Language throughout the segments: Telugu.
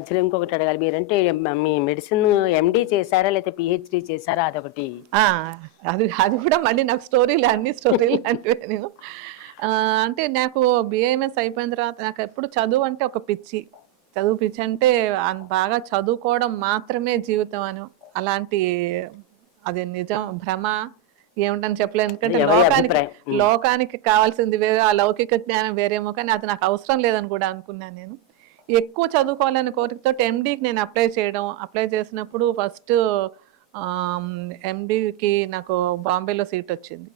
మధ్యలో ఇంకొకటి అడగాలి. మీరంటే మీ మెడిసిన్ ఎండి చేశారా లేకపోతే పిహెచ్డి చేశారా అదొకటి? అది అది కూడా మళ్ళీ నాకు స్టోరీలు అన్ని స్టోరీలు అంటే నేను. అంటే నాకు బిఏఎంఎస్ అయిపోయిన తర్వాత నాకు ఎప్పుడు చదువు అంటే ఒక పిచ్చి. చదువు పిచ్చి అంటే బాగా చదువుకోవడం మాత్రమే జీవితం అని. అలాంటి అది నిజం భ్రమ ఏమిటని చెప్పలేదు ఎందుకంటే లోకానికి. లోకానికి కావాల్సింది వేరే ఆ లౌకిక జ్ఞానం వేరేమో కానీ అది నాకు అవసరం లేదని కూడా అనుకున్నాను నేను. ఎక్కువ చదువుకోవాలనే కోరికతో ఎండీకి నేను అప్లై చేయడం. అప్లై చేసినప్పుడు ఫస్ట్ ఎండీకి నాకు బాంబేలో సీట్ వచ్చింది.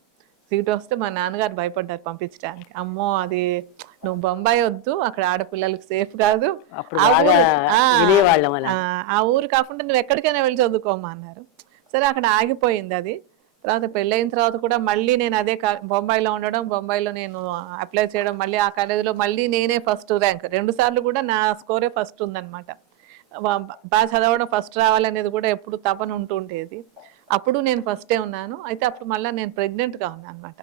సీట్ వస్తే మా నాన్నగారు భయపడ్డారు పంపించడానికి. అమ్మో అది నువ్వు బొంబాయి వద్దు అక్కడ ఆడపిల్లలకి సేఫ్ కాదు. ఆ ఊరు కాకుండా నువ్వు ఎక్కడికైనా వెళ్ళి చదువుకోమా అన్నారు సరే అక్కడ ఆగిపోయింది అది. తర్వాత పెళ్ళైన తర్వాత కూడా మళ్ళీ నేను అదే కా- బొంబాయిలో ఉండడం బొంబాయిలో నేను అప్లై చేయడం మళ్ళీ ఆ కాలేజీలో మళ్ళీ నేనే ఫస్ట్ ర్యాంక్ రెండు సార్లు కూడా నా స్కోరే ఫస్ట్ ఉందన్నమాట. బాగా చదవడం ఫస్ట్ రావాలనేది కూడా ఎప్పుడు తపన ఉంటుండేది అప్పుడు నేను ఫస్టే ఉన్నాను. అయితే అప్పుడు మళ్ళీ నేను ప్రెగ్నెంట్గా ఉన్నాను అనమాట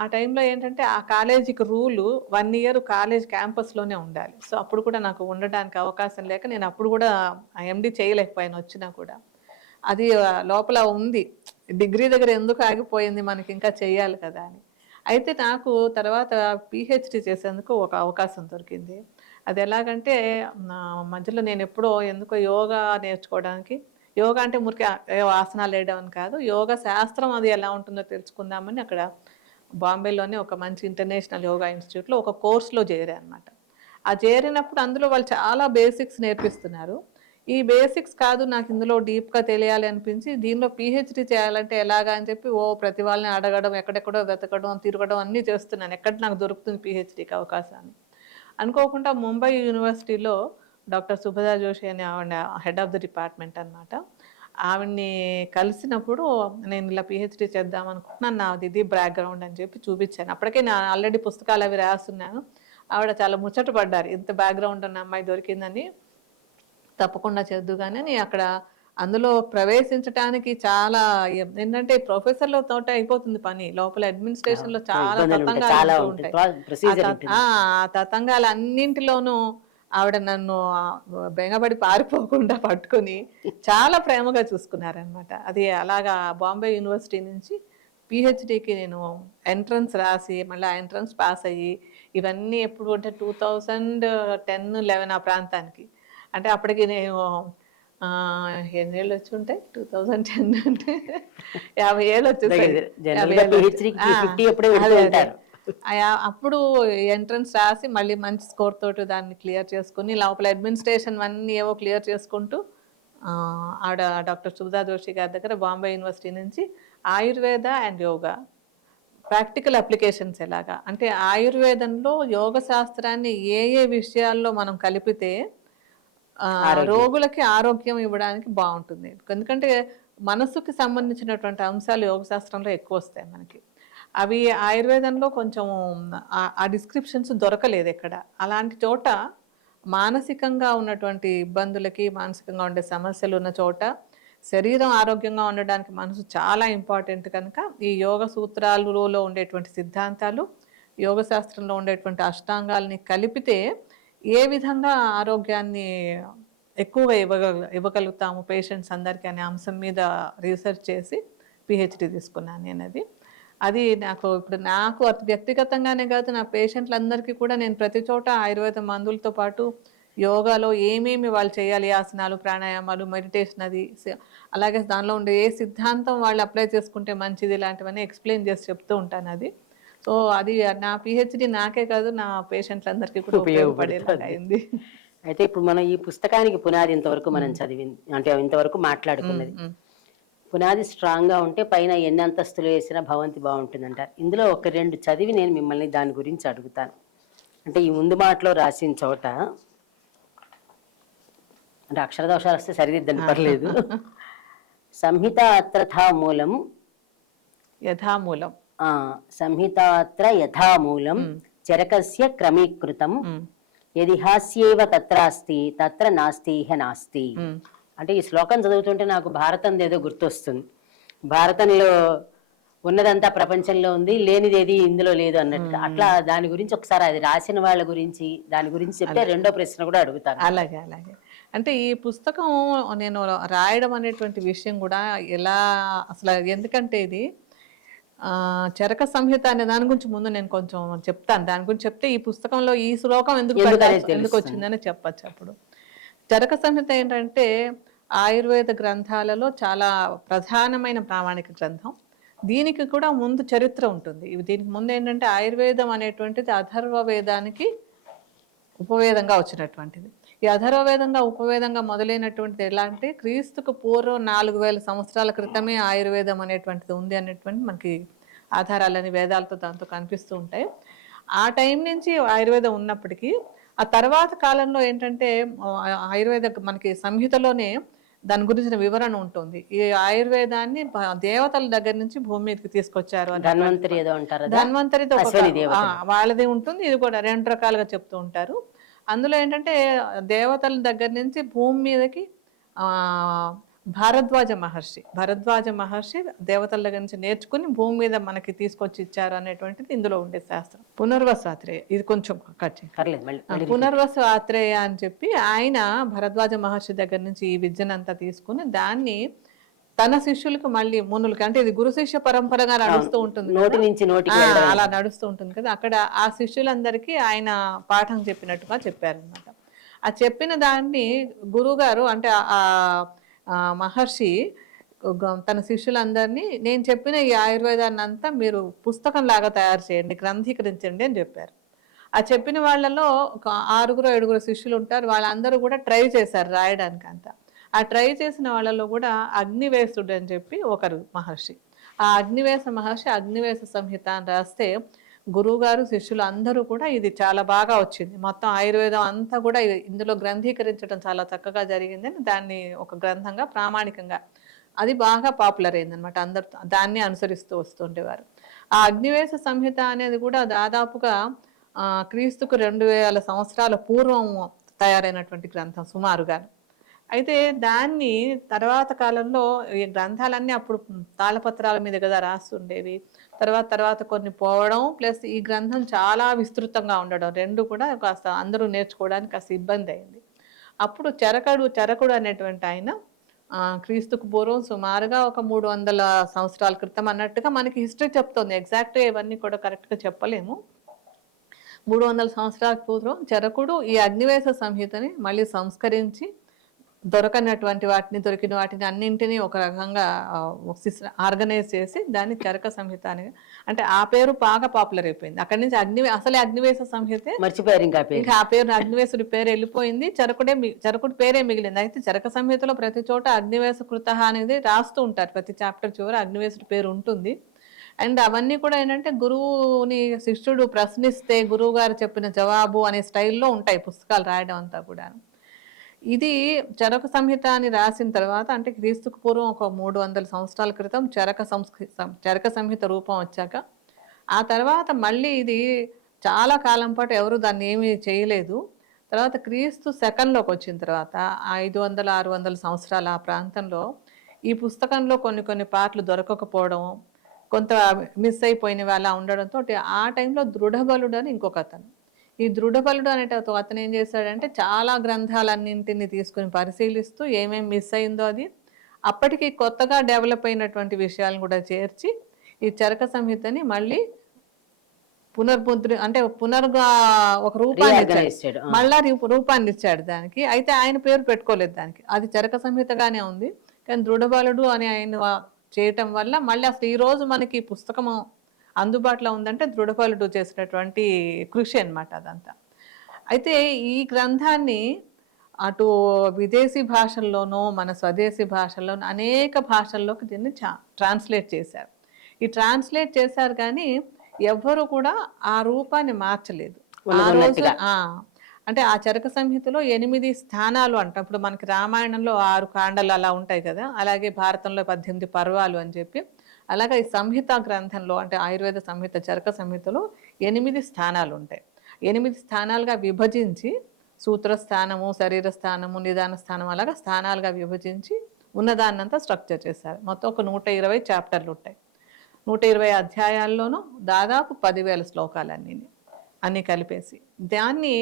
ఆ టైంలో ఏంటంటే ఆ కాలేజీకి రూలు వన్ ఇయర్ కాలేజ్ క్యాంపస్లోనే ఉండాలి. సో అప్పుడు కూడా నాకు ఉండడానికి అవకాశం లేక నేను అప్పుడు కూడా ఎండి చేయలేకపోయాను వచ్చినా కూడా. అది లోపల ఉంది. డిగ్రీ దగ్గర ఎందుకు ఆగిపోయింది మనకి ఇంకా చేయాలి కదా అని. అయితే నాకు తర్వాత పిహెచ్డి చేసేందుకు ఒక అవకాశం దొరికింది. అది ఎలాగంటే నా మధ్యలో నేను ఎప్పుడో ఎందుకో యోగా నేర్చుకోవడానికి యోగా అంటే మురికి ఆసనాలు వేయడం అని కాదు యోగా శాస్త్రం అది ఎలా ఉంటుందో తెలుసుకుందామని అక్కడ బాంబేలోనే ఒక మంచి ఇంటర్నేషనల్ యోగా ఇన్స్టిట్యూట్లో ఒక కోర్సులో చేరా అనమాట ఆ చేరినప్పుడు అందులో వాళ్ళు చాలా బేసిక్స్ నేర్పిస్తున్నారు. ఈ బేసిక్స్ కాదు నాకు ఇందులో డీప్గా తెలియాలి అనిపించి దీనిలో పిహెచ్డి చేయాలంటే ఎలాగా అని చెప్పి ఓ ప్రతి వాళ్ళని అడగడం ఎక్కడెక్కడో వెతకడం తిరగడం అన్నీ చేస్తున్నాను. ఎక్కడ నాకు దొరుకుతుంది పిహెచ్డికి అవకాశాన్ని? అనుకోకుండా ముంబై యూనివర్సిటీలో డాక్టర్ సుభదా జోషి అనే ఆవిడ హెడ్ ఆఫ్ ద డిపార్ట్మెంట్ అన్నమాట. ఆవిడ్ని కలిసినప్పుడు నేను ఇలా పిహెచ్డి చేద్దాం అనుకుంటున్నాను నాది ఇది బ్యాక్గ్రౌండ్ అని చెప్పి చూపించాను. అప్పటికే నేను ఆల్రెడీ పుస్తకాలు అవి రాస్తున్నాను. ఆవిడ చాలా ముచ్చట పడ్డారు. ఇంత బ్యాక్గ్రౌండ్ ఉన్న అమ్మాయి దొరికిందని తప్పకుండా చేద్దు కానీ అక్కడ అందులో ప్రవేశించడానికి చాలా ఏంటంటే ప్రొఫెసర్ల తోట అయిపోతుంది పని. లోపల అడ్మినిస్ట్రేషన్లో చాలా తతంగాలు ఉంటాయి. ఆ తతంగాలు అన్నింటిలోనూ ఆవిడ నన్ను ఆ, బెంగబడి పారిపోకుండా పట్టుకొని చాలా ప్రేమగా చూసుకున్నారనమాట అది అలాగా బాంబే యూనివర్సిటీ నుంచి పిహెచ్డికి నేను ఎంట్రన్స్ రాసి మళ్ళీ ఆ ఎంట్రన్స్ పాస్ అయ్యి ఇవన్నీ ఎప్పుడు అంటే టూ థౌజండ్ టెన్ లెవెన్ ఆ ప్రాంతానికి. అంటే అప్పటికి నేను ఆ, ఎన్నేళ్ళు వచ్చి ఉంటాయి టూ థౌజండ్ టెన్ అంటే యాభై ఏళ్ళు వచ్చేసాయి దగ్గర దగ్గర. యాభై జనరల్గా ఏళ్ళు వచ్చి- PhD కి ఆ, 50 అప్పుడే ఎంట్రన్స్ రాసి మళ్ళీ మంచి స్కోర్ తోటి దాన్ని క్లియర్ చేసుకుని లోపల అడ్మినిస్ట్రేషన్ అన్నీ ఏవో క్లియర్ చేసుకుంటూ ఆ, ఆవిడ డాక్టర్ సుధా జోషి గారి దగ్గర బాంబే యూనివర్సిటీ నుంచి Ayurveda and yoga practical applications ఎలాగా? అంటే ఆయుర్వేదంలో యోగ శాస్త్రాన్ని ఏ ఏ విషయాల్లో మనం కలిపితే రోగులకి ఆరోగ్యం ఇవ్వడానికి బాగుంటుంది. ఎందుకంటే మనసుకి సంబంధించినటువంటి అంశాలు యోగ శాస్త్రంలో ఎక్కువ వస్తాయి మనకి. అవి ఆయుర్వేదంలో కొంచెం ఆ- డిస్క్రిప్షన్స్ దొరకలేదు ఎక్కడ. అలాంటి చోట మానసికంగా ఉన్నటువంటి ఇబ్బందులకి మానసికంగా ఉండే సమస్యలు ఉన్న చోట శరీరం ఆరోగ్యంగా ఉండడానికి మనసు చాలా ఇంపార్టెంట్ కనుక ఈ యోగ సూత్రాలలో ఉండేటువంటి సిద్ధాంతాలు యోగ శాస్త్రంలో ఉండేటువంటి అష్టాంగాల్ని కలిపితే ఏ విధంగా ఆరోగ్యాన్ని ఎక్కువగా ఇవ్వగల ఇవ్వగలుగుతాము పేషెంట్స్ అందరికీ అనే అంశం మీద రీసెర్చ్ చేసి పిహెచ్డి తీసుకున్నాను నేను అది అది నాకు ఇప్పుడు నాకు వ్యక్తిగతంగానే కాదు నా పేషెంట్లందరికీ కూడా నేను ప్రతి చోట ఆయుర్వేద మందులతో పాటు యోగాలో ఏమేమి వాళ్ళు చేయాలి ఆసనాలు ప్రాణాయామాలు మెడిటేషన్ అది అలాగే దానిలో ఉండే ఏ సిద్ధాంతం వాళ్ళు అప్లై చేసుకుంటే మంచిది ఇలాంటివన్నీ ఎక్స్ప్లెయిన్ చేసి చెప్తూ ఉంటాను అది. సో అది నా పిహెచ్డి నాకే కాదు నా పేషెంట్లందరికీ కూడా ఉపయోగపడేలాగా అయింది. అయితే ఇప్పుడు మనం ఈ పుస్తకానికి పునాది ఇంతవరకు మనం చదివింది అంటే ఇంతవరకు మాట్లాడుకున్నది. పునాది స్ట్రాంగ్గా ఉంటే పైన ఎన్ని అంతస్తులు వేసినా భవంతి బాగుంటుంది అంటారు ఇందులో ఒక రెండు చదివి నేను మిమ్మల్ని దాని గురించి అడుగుతాను. అంటే ఈ ముందు మాటలో రాసిన చోట అంటే అక్షర దోషాలు వస్తే సరిదిద్దండి పర్లేదు. సంహిత అత్రథా మూలం యథామూలం. సంహితాత్ర యథామూలం చరకస్య క్రమీకృతం. యది హాస్యేవ తత్రాస్తి తత్ర నాస్తి. ఇహ నాస్తి. అంటే ఈ శ్లోకం చదువుతుంటే నాకు భారతం ఏదో గుర్తొస్తుంది. భారతంలో ఉన్నదంతా ప్రపంచంలో ఉంది లేనిదేది ఇందులో లేదు అన్నట్టుగా. అట్లా దాని గురించి ఒకసారి అది రాసిన వాళ్ళ గురించి దాని గురించి చెప్తే రెండో ప్రశ్న కూడా అడుగుతాను. అలాగే అలాగే. అంటే ఈ పుస్తకం నేను రాయడం అనేటువంటి విషయం కూడా ఎలా అసలు ఎందుకంటే ఇది చరక సంహిత అనే దాని గురించి ముందు నేను కొంచెం చెప్తాను. దాని గురించి చెప్తే ఈ పుస్తకంలో ఈ శ్లోకం ఎందుకు ఎందుకు వచ్చిందని చెప్పచ్చు అప్పుడు. చరక సంహిత ఏంటంటే ఆయుర్వేద గ్రంథాలలో చాలా ప్రధానమైన ప్రామాణిక గ్రంథం. దీనికి కూడా ముందు చరిత్ర ఉంటుంది. ఇవి దీనికి ముందు ఏంటంటే ఆయుర్వేదం అనేటువంటిది అథర్వ వేదానికి ఉపవేదంగా వచ్చినటువంటిది. ఈ అధర్వవేదంగా ఉపవేదంగా మొదలైనటువంటిది ఎలా అంటే క్రీస్తుకు పూర్వం నాలుగు వేల సంవత్సరాల క్రితమే ఆయుర్వేదం అనేటువంటిది ఉంది అనేటువంటి మనకి ఆధారాలని వేదాలతో దాంతో కనిపిస్తూ ఉంటాయి. ఆ టైం నుంచి ఆయుర్వేదం ఉన్నప్పటికీ ఆ తర్వాత కాలంలో ఏంటంటే ఆయుర్వేద మనకి సంహితలోనే దాని గురించిన వివరణ ఉంటుంది. ఈ ఆయుర్వేదాన్ని దేవతల దగ్గర నుంచి భూమి మీదకి తీసుకొచ్చారు ధన్వంతరి? ధన్వంతరితో వాళ్ళది ఉంటుంది. ఇది కూడా రెండు రకాలుగా చెప్తూ ఉంటారు. అందులో ఏంటంటే దేవతల దగ్గర నుంచి భూమి మీదకి ఆ భారద్వాజ మహర్షి భరద్వాజ మహర్షి దేవతల దగ్గర నుంచి నేర్చుకుని భూమి మీద మనకి తీసుకొచ్చి ఇచ్చారు అనేటువంటిది ఇందులో ఉండే శాస్త్రం పునర్వసు ఆత్రేయ ఇది కొంచెం కట్ చేయి. పర్లేదు మళ్ళీ ఆ, పునర్వసు ఆత్రేయ అని చెప్పి ఆయన భరద్వాజ మహర్షి దగ్గర నుంచి ఈ విద్యనంతా తీసుకుని దాన్ని తన శిష్యులకు మళ్ళీ మునులకి అంటే ఇది గురు శిష్య పరంపరగా నడుస్తూ ఉంటుంది నోటి నుంచి వెళ్ళడం. అలా నడుస్తూ ఉంటుంది కదా? అక్కడ ఆ శిష్యులందరికీ ఆయన పాఠం చెప్పినట్టుగా చెప్పారనమాట ఆ చెప్పిన దాన్ని గురువుగారు అంటే ఆ- మహర్షి తన శిష్యులందరినీ నేను చెప్పిన ఈ ఆయుర్వేదాన్ని అంతా మీరు పుస్తకం లాగా తయారు చేయండి గ్రంథీకరించండి అని చెప్పారు. ఆ చెప్పిన వాళ్ళలో ఒక ఆరుగురు ఏడుగురు శిష్యులు ఉంటారు. వాళ్ళందరూ కూడా ట్రై చేశారు రాయడానికి అంతా ఆ ట్రై చేసిన వాళ్ళలో కూడా అగ్నివేశుడు అని చెప్పి ఒకరు మహర్షి. ఆ అగ్నివేశ మహర్షి అగ్నివేశ సంహిత అని రాస్తే గురువుగారు శిష్యులు అందరూ కూడా ఇది చాలా బాగా వచ్చింది. మొత్తం ఆయుర్వేదం అంతా కూడా ఇందులో గ్రంథీకరించడం చాలా చక్కగా జరిగిందని దాన్ని ఒక గ్రంథంగా ప్రామాణికంగా అది బాగా పాపులర్ అయిందనమాట అందరు దాన్ని అనుసరిస్తూ వస్తుండేవారు ఆ అగ్నివేశ సంహిత అనేది కూడా దాదాపుగా క్రీస్తుకు రెండు వేల సంవత్సరాల పూర్వం తయారైనటువంటి గ్రంథం సుమారుగాను. అయితే దాన్ని తర్వాత కాలంలో ఈ గ్రంథాలన్నీ అప్పుడు తాళపత్రాల మీద కదా రాస్తుండేవి. తర్వాత తర్వాత కొన్ని పోవడం ప్లస్ ఈ గ్రంథం చాలా విస్తృతంగా ఉండడం రెండు కూడా కాస్త అందరూ నేర్చుకోవడానికి కాస్త ఇబ్బంది అయింది. అప్పుడు చెరకడు చెరకుడు అనేటువంటి ఆయన క్రీస్తుకు పూర్వం సుమారుగా ఒక మూడు వందల సంవత్సరాల క్రితం అన్నట్టుగా మనకి హిస్టరీ చెప్తోంది. ఎగ్జాక్ట్గా ఇవన్నీ కూడా కరెక్ట్గా చెప్పలేము. మూడు వందల సంవత్సరాల పూర్వం చరకుడు ఈ అగ్నివేశ సంహితని మళ్ళీ సంస్కరించి దొరకనటువంటి వాటిని దొరికిన వాటిని అన్నింటినీ ఒక రకంగా ఆర్గనైజ్ చేసి దాన్ని చరక సంహిత అని అంటే ఆ పేరు బాగా పాపులర్ అయిపోయింది. అక్కడి నుంచి అగ్ని అసలే అగ్నివేశ సంహితే మర్చిపోయారు ఇంకా ఇంకా ఆ పేరు అగ్నివేశుడి పేరు వెళ్ళిపోయింది. చరకుడే చరకుడి పేరే మిగిలింది. అయితే చరక సంహితలో ప్రతి చోట అగ్నివేశ కృత అనేది రాస్తూ ఉంటారు. ప్రతి చాప్టర్ చివర అగ్నివేశుడి పేరు ఉంటుంది. అండ్ అవన్నీ కూడా ఏంటంటే గురువుని శిష్యుడు ప్రశ్నిస్తే గురువు గారు చెప్పిన జవాబు అనే స్టైల్లో ఉంటాయి పుస్తకాలు రాయడం అంతా కూడా ఇది చరక సంహిత అని రాసిన తర్వాత అంటే క్రీస్తుకు పూర్వం ఒక మూడు వందల సంవత్సరాల క్రితం చరక సంస్కృ చరక సంహిత రూపం వచ్చాక ఆ తర్వాత మళ్ళీ ఇది చాలా కాలం పాటు ఎవరు దాన్ని ఏమీ చేయలేదు. తర్వాత క్రీస్తు సెకండ్లోకి వచ్చిన తర్వాత ఐదు వందల ఆరు వందల సంవత్సరాల ఆ ప్రాంతంలో ఈ పుస్తకంలో కొన్ని కొన్ని పాటలు దొరకకపోవడం కొంత మిస్ అయిపోయినవి అలా ఉండడంతో ఆ టైంలో దృఢబలుడని ఇంకొక అతను ఈ దృఢబలుడు ఒక అతను ఏం చేశాడంటే చాలా గ్రంథాలన్నింటినీ తీసుకుని పరిశీలిస్తూ ఏమేమి మిస్ అయిందో అది అప్పటికి కొత్తగా డెవలప్ అయినటువంటి విషయాలను కూడా చేర్చి ఈ చరక సంహితని మళ్ళీ పునర్ముద్ర అంటే పునర్గా ఒక రూపాన్ని ఇచ్చాడు. మళ్ళా రూపాన్ని ఇచ్చాడు దానికి. అయితే ఆయన పేరు పెట్టుకోలేదు దానికి. అది చరక సంహితగానే ఉంది. కానీ దృఢబలుడు అని ఆయన చేయటం వల్ల మళ్ళీ అసలు ఈ రోజు మనకి పుస్తకము అందుబాటులో ఉందంటే దృఢబలుడు చేసినటువంటి కృషి అన్నమాట అదంతా. అయితే ఈ గ్రంథాన్ని అటు విదేశీ భాషల్లోనూ మన స్వదేశీ భాషల్లోనూ అనేక భాషల్లోకి దీన్ని ట్రాన్స్లేట్ చేశారు. ఈ ట్రాన్స్లేట్ చేశారు కానీ ఎవ్వరు కూడా ఆ రూపాన్ని మార్చలేదు. ఆ రోజు అంటే ఆ చరక సంహితలో ఎనిమిది స్థానాలు అంట. ఇప్పుడు మనకి రామాయణంలో ఆరు కాండలు అలా ఉంటాయి కదా. అలాగే భారతంలో పద్దెనిమిది పర్వాలు అని చెప్పి అలాగే ఈ సంహిత గ్రంథంలో అంటే ఆయుర్వేద సంహిత చరక సంహితలో ఎనిమిది స్థానాలు ఉంటాయి ఎనిమిది స్థానాలుగా విభజించి సూత్ర స్థానము శరీర స్థానము నిదాన స్థానం అలాగా స్థానాలుగా విభజించి ఉన్నదాన్నంతా స్ట్రక్చర్ చేశారు మొత్తం ఒక నూట ఇరవై చాప్టర్లు ఉంటాయి నూట ఇరవై అధ్యాయాల్లోనూ దాదాపు పదివేల శ్లోకాలన్నీ అన్నీ కలిపేసి. దాన్ని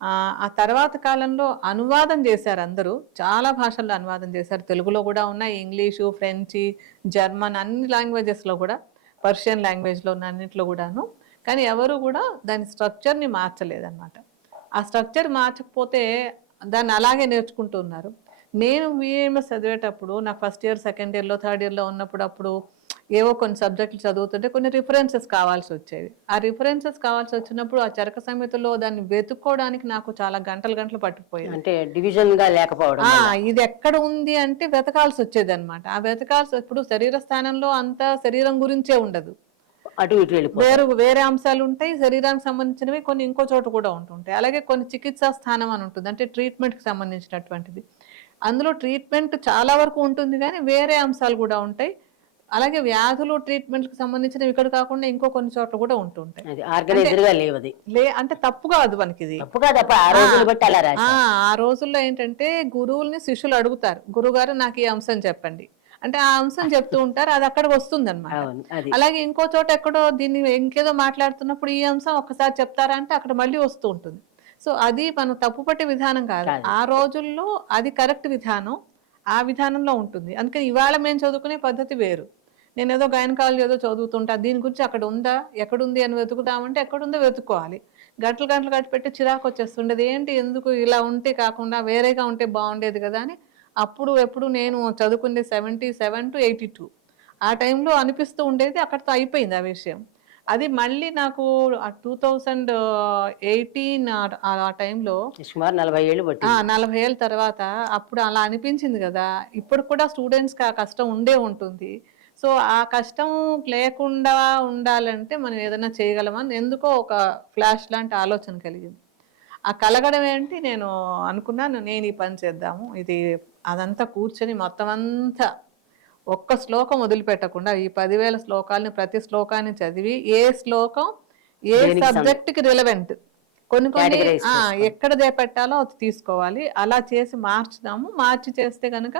ఆ, తర్వాత కాలంలో అనువాదం చేశారు అందరూ. చాలా భాషల్లో అనువాదం చేశారు. తెలుగులో కూడా ఉన్నాయి ఇంగ్లీషు ఫ్రెంచి జర్మన్ అన్ని లాంగ్వేజెస్లో కూడా పర్షియన్ లాంగ్వేజ్లో ఉన్న అన్నింటిలో కూడాను. కానీ ఎవరు కూడా దాని స్ట్రక్చర్ని మార్చలేదన్నమాట. ఆ స్ట్రక్చర్ మార్చకపోతే దాన్ని అలాగే నేర్చుకుంటున్నారు నేను విఎంఎస్ చదివేటప్పుడు నా ఫస్ట్ ఇయర్ సెకండ్ ఇయర్లో థర్డ్ ఇయర్లో ఉన్నప్పుడు అప్పుడు ఏవో కొన్ని సబ్జెక్టులు చదువుతుంటే కొన్ని రిఫరెన్సెస్ కావాల్సి వచ్చేవి ఆ రిఫరెన్సెస్ కావాల్సి వచ్చినప్పుడు ఆ చరక సమితిలో దాన్ని వెతుక్కోవడానికి నాకు చాలా గంటలు గంటలు పట్టిపోయేది. అంటే డివిజన్గా లేకపోవడం ఇది ఎక్కడ ఉంది అంటే వెతకాల్సి వచ్చేది అనమాట ఆ వెతకాల్సి ఇప్పుడు శరీర స్థానంలో అంత శరీరం గురించే ఉండదు. అటు ఇటు వేరు వేరే అంశాలు ఉంటాయి శరీరానికి సంబంధించినవి కొన్ని ఇంకో చోట కూడా ఉంటుంటాయి. అలాగే కొన్ని చికిత్సా స్థానం అని ఉంటుంది. అంటే ట్రీట్మెంట్కి సంబంధించినటువంటిది. అందులో ట్రీట్మెంట్ చాలా వరకు ఉంటుంది కానీ వేరే అంశాలు కూడా ఉంటాయి. అలాగే వ్యాధులు ట్రీట్మెంట్కి సంబంధించినవి ఇక్కడ కాకుండా ఇంకో కొన్ని చోట్ల కూడా ఉంటుంటాయి. అది ఆర్గనైజర్గా లేవు అది లే అంటే తప్పు కాదు మనకి ఇది. ఆ రోజులు బట్టి అలా రాసి ఆ ఆ రోజుల్లో ఏంటంటే గురువుల్ని శిష్యులు అడుగుతారు గురుగారు నాకు ఈ అంశం చెప్పండి. అంటే ఆ అంశం చెప్తూ ఉంటారు అది అక్కడికి వస్తుంది అవును అది. అలాగే ఇంకో చోట ఎక్కడో దీన్ని ఇంకేదో మాట్లాడుతున్నప్పుడు ఈ అంశం ఒక్కసారి చెప్తారా అంటే అక్కడ మళ్ళీ వస్తూ ఉంటుంది. సో అది మనం తప్పుపట్టే విధానం కాదు. ఆ రోజుల్లో అది కరెక్ట్ విధానం ఆ విధానంలో ఉంటుంది. అందుకని ఇవాళ మేము చదువుకునే పద్ధతి వేరు. నేను ఏదో గైనకాలజీ ఏదో చదువుతుంటా దీని గురించి అక్కడ ఉందా ఎక్కడుంది అని వెతుకుదామంటే ఎక్కడుందో వెతుక్కోవాలి. గంటలు గంటలు కట్టి పెట్టి చిరాకు వచ్చేస్తుండేది. ఏంటి ఎందుకు ఇలా ఉంటే కాకుండా వేరేగా ఉంటే బాగుండేది కదా అని అప్పుడు ఎప్పుడు నేను చదువుకునే seventy seven to eighty two. ఆ టైంలో అనిపిస్తూ ఉండేది అక్కడితో అయిపోయింది ఆ విషయం. అది మళ్ళీ నాకు టూ థౌజండ్ ఎయిటీన్ ఆ టైంలో సుమారు నలభై ఏళ్ళు బట్టి ఆ, నలభై ఏళ్ళ తర్వాత అప్పుడు అలా అనిపించింది కదా. ఇప్పుడు కూడా స్టూడెంట్స్కి ఆ కష్టం ఉండే ఉంటుంది. సో ఆ కష్టం లేకుండా ఉండాలంటే మనం ఏదైనా చేయగలమని ఎందుకో ఒక ఫ్లాష్ లాంటి ఆలోచన కలిగింది. ఆ కలగడం ఏంటి? నేను అనుకున్నాను నేను ఈ పని చేద్దాము. ఇది అదంతా కూర్చొని మొత్తం అంతా ఒక్క శ్లోకం వదిలిపెట్టకుండా ఈ పదివేల శ్లోకాలని ప్రతి శ్లోకాన్ని చదివి ఏ శ్లోకం ఏ దేనికి సం- సబ్జెక్ట్కి రిలవెంట్? కొన్ని కొన్ని. ఎక్కడ పెట్టాలో అది తీసుకోవాలి. అలా చేసి మార్చుదాము. మార్చి చేస్తే కనుక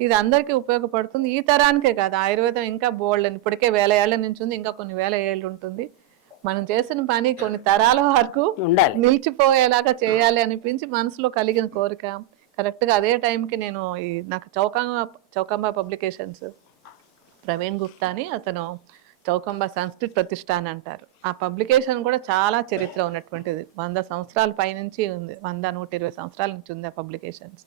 ఇది అందరికీ ఉపయోగపడుతుంది. ఈ తరానికే కాదు ఆయుర్వేదం ఇంకా బోల్డ్ ఇప్పటికే వేల ఏళ్ళ నుంచి ఉంది ఇంకా కొన్ని వేల ఏళ్ళు ఉంటుంది. మనం చేసిన పని కొన్ని తరాల వరకు నిలిచిపోయేలాగా చేయాలి అనిపించి మనసులో కలిగిన కోరిక. కరెక్ట్గా అదే టైంకి నేను ఈ నాకు చౌకంబ చౌకంబ పబ్లికేషన్స్ ప్రవీణ్ గుప్తా అని అతను చౌకంబ సంస్కృత్ ప్రతిష్టాన్ అంటారు. ఆ పబ్లికేషన్ కూడా చాలా చరిత్ర ఉన్నటువంటిది. వంద సంవత్సరాల పైనుంచి ఉంది. వంద నూట ఇరవై సంవత్సరాల నుంచి ఉంది ఆ పబ్లికేషన్స్.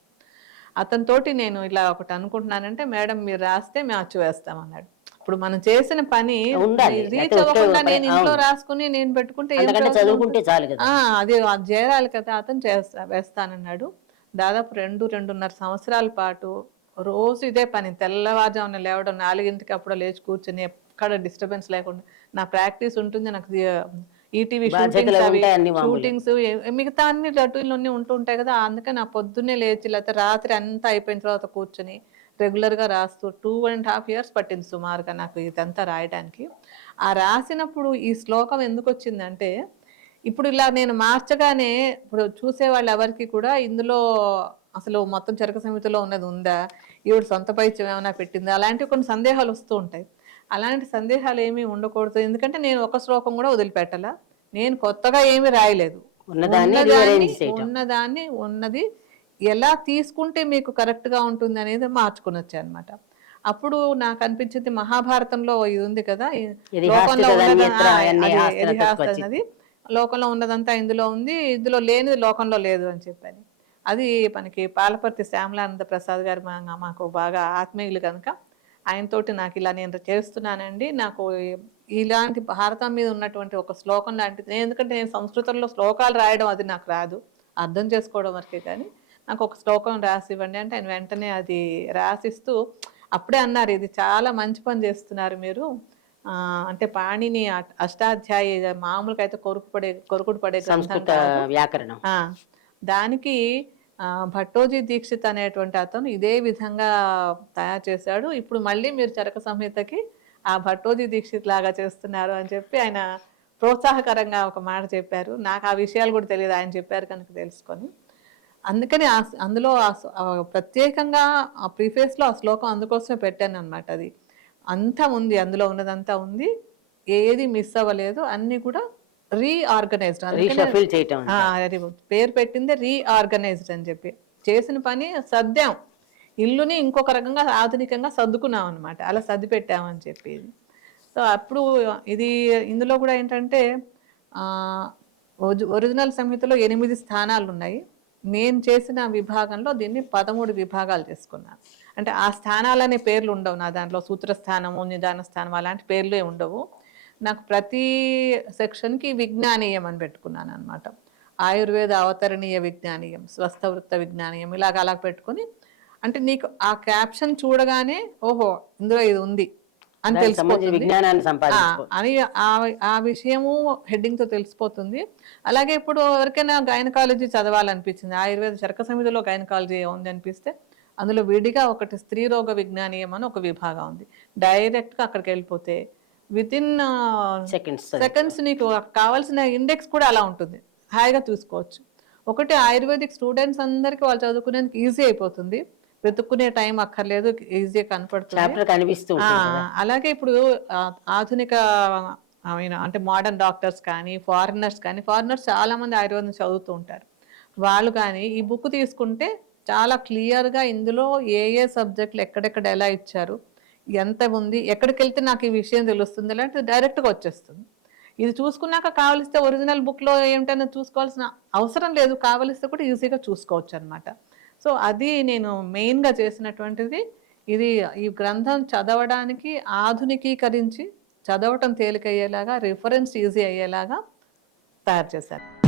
అతనితోటి నేను ఇలా ఒకటి అనుకుంటున్నానంటే మేడం మీరు రాస్తే మేము అచ్చు వేస్తాం అన్నాడు. ఇప్పుడు మనం చేసిన పని. రీచ్ అవ్వకుండా నేను ఇంట్లో. రాసుకుని నేను పెట్టుకుంటే అది చేరాలి కదా. అతను చేస్తా వేస్తానన్నాడు. దాదాపు రెండు రెండున్నర సంవత్సరాల పాటు రోజు ఇదే పని. తెల్లవారుజామున లేవడం నాలుగింటికి అప్పుడు లేచి కూర్చొని ఎక్కడ డిస్టర్బెన్స్ లేకుండా నా ప్రాక్టీస్ ఉంటుంది. నాకు ఈటీవీ షూటింగ్స్ మిగతా అన్ని రటులు అన్ని ఉంటూ ఉంటాయి కదా. అందుకే నా పొద్దున్నే లేచి లేకపోతే రాత్రి అంతా అయిపోయిన తర్వాత కూర్చొని regular గా రాస్తూ టూ అండ్ హాఫ్ ఇయర్స్ పట్టింది సుమారుగా నాకు ఇదంతా రాయడానికి. ఆ రాసినప్పుడు ఈ శ్లోకం ఎందుకు వచ్చిందంటే ఇప్పుడు ఇలా నేను మార్చగానే ఇప్పుడు చూసే వాళ్ళు ఎవరికి కూడా ఇందులో అసలు మొత్తం చెరక సమితిలో ఉన్నది ఉందా? ఈవిడ సొంత పైత్యం ఏమైనా పెట్టిందా? అలాంటి కొన్ని సందేహాలు వస్తూ ఉంటాయి. అలాంటి సందేహాలు ఏమీ ఉండకూడదు. ఎందుకంటే నేను ఒక శ్లోకం కూడా వదిలిపెట్టాల. నేను కొత్తగా ఏమీ రాయలేదు. ఉన్నదాన్ని ఉన్నది ఎలా తీసుకుంటే మీకు correct గా ఉంటుంది అనేది మార్చుకుని వచ్చాయి అనమాట అప్పుడు నాకు అనిపించింది మహాభారతంలో ఇది ఉంది కదా లోకంలో ఉన్నద- లోకంలో ఉన్నదంతా ఇందులో ఉంది ఇందులో లేనిది లోకంలో లేదు అని చెప్పాను. అది మనకి పాలపర్తి శ్యామలానంద ప్రసాద్ గారు మాకు బాగా ఆత్మీయులు కనుక. ఆయనతోటి నాకు ఇలా నేను చేస్తున్నానండి నాకు ఇలాంటి భారతం మీద ఉన్నటువంటి ఒక శ్లోకం లాంటిది. నేను ఎందుకంటే నేను సంస్కృతంలో శ్లోకాలు రాయడం అది నాకు రాదు. అర్థం చేసుకోవడం వరకే కానీ నాకు ఒక శ్లోకం రాసి ఇవ్వండి అంటే ఆయన వెంటనే అది రాసిస్తూ అప్పుడే అన్నారు ఇది చాలా మంచి పని చేస్తున్నారు మీరు. అంటే పాణిని అష్టాధ్యాయి మామూలుగా అయితే కొరుకు పడే కొరుకుడు పడే సంస్కృత. వ్యాకరణం దానికి ఆ, భట్టోజీ దీక్షిత్ అనేటువంటి అతను ఇదే విధంగా తయారు చేశాడు. ఇప్పుడు మళ్ళీ మీరు చరక సంహితకి ఆ భట్టోజీ దీక్షిత్ లాగా చేస్తున్నారు అని చెప్పి ఆయన ప్రోత్సాహకరంగా ఒక మాట చెప్పారు. నాకు ఆ విషయాలు కూడా తెలియదు ఆయన చెప్పారు కనుక తెలుసుకొని. అందుకని అందులో ప్రత్యేకంగా ఆ ప్రీఫేస్లో ఆ శ్లోకం అందుకోసమే పెట్టాను అనమాట అది. అంతా ఉంది అందులో ఉన్నదంతా ఉంది. ఏది మిస్ అవ్వలేదు అన్ని కూడా రీఆర్గనైజ్డ్ పేరు పెట్టిందే రీఆర్గనైజ్డ్ అని చెప్పి. చేసిన పని సర్దాం. ఇల్లుని ఇంకొక రకంగా ఆధునికంగా సర్దుకున్నాం అనమాట అలా సర్ది పెట్టామని చెప్పి. సో అప్పుడు ఇది ఇందులో కూడా ఏంటంటే ఒరిజినల్ సంహితలో ఎనిమిది స్థానాలు ఉన్నాయి నేను చేసిన విభాగంలో దీన్ని పదమూడు విభాగాలు చేసుకున్నాను అంటే ఆ స్థానాలనే పేర్లు ఉండవు నా దాంట్లో. సూత్రస్థానము నిదాన స్థానం అలాంటి పేర్లే ఉండవు. నాకు ప్రతి సెక్షన్కి విజ్ఞానీయం అని పెట్టుకున్నాను అనమాట ఆయుర్వేద అవతరణీయ విజ్ఞానీయం స్వస్థ వృత్త విజ్ఞానీయం ఇలాగ అలా పెట్టుకొని అంటే నీకు ఆ క్యాప్షన్ చూడగానే ఓహో ఇందులో ఇది ఉంది అని తెలిసిపోతుంది. అని ఆ- విషయము heading తో తెలిసిపోతుంది. అలాగే ఇప్పుడు ఎవరికైనా గైనకాలజీ చదవాలనిపించింది. ఆయుర్వేద చరక సమితిలో గైనకాలజీ ఉంది అనిపిస్తే అందులో విడిగా ఒకటి స్త్రీ రోగ విజ్ఞానీయం అని ఒక విభాగం ఉంది. Direct గా అక్కడికి వెళ్ళిపోతే విత్ ఇన్ సెకండ్స్ సెకండ్స్ నీకు కావాల్సిన ఇండెక్స్ కూడా అలా ఉంటుంది. హాయిగా చూసుకోవచ్చు. ఒకటి ఆయుర్వేదిక్ స్టూడెంట్స్ అందరికీ వాళ్ళు చదువుకునేందుకు ఈజీ అయిపోతుంది. వెతుక్కునే టైం అక్కర్లేదు ఈజీగా కనపడుతుంది. చాప్టర్ కనిపిస్తూ ఆ, ఉంటుంది కదా. అలాగే ఇప్పుడు ఆధునిక మీన్ అంటే మోడర్న్ డాక్టర్స్ కానీ ఫారినర్స్ కానీ ఫారినర్స్ చాలా మంది ఆయుర్వేదం చదువుతూ ఉంటారు. వాళ్ళు కానీ ఈ బుక్ తీసుకుంటే చాలా క్లియర్గా ఇందులో ఏ ఏ సబ్జెక్టులు ఎక్కడెక్కడ ఎలా ఇచ్చారు ఎంత ఉంది ఎక్కడికి వెళ్తే నాకు ఈ విషయం తెలుస్తుంది లేదంటే డైరెక్ట్గా వచ్చేస్తుంది. ఇది చూసుకున్నాక కావలిస్తే ఒరిజినల్ బుక్లో ఏమిటైనా చూసుకోవాల్సిన అవసరం లేదు కావలిస్తే కూడా ఈజీగా చూసుకోవచ్చు అనమాట సో అది నేను మెయిన్గా చేసినటువంటిది ఇది ఈ గ్రంథం చదవడానికి ఆధునికీకరించి చదవటం తేలికయ్యేలాగా రిఫరెన్స్ ఈజీ అయ్యేలాగా తయారు చేశాను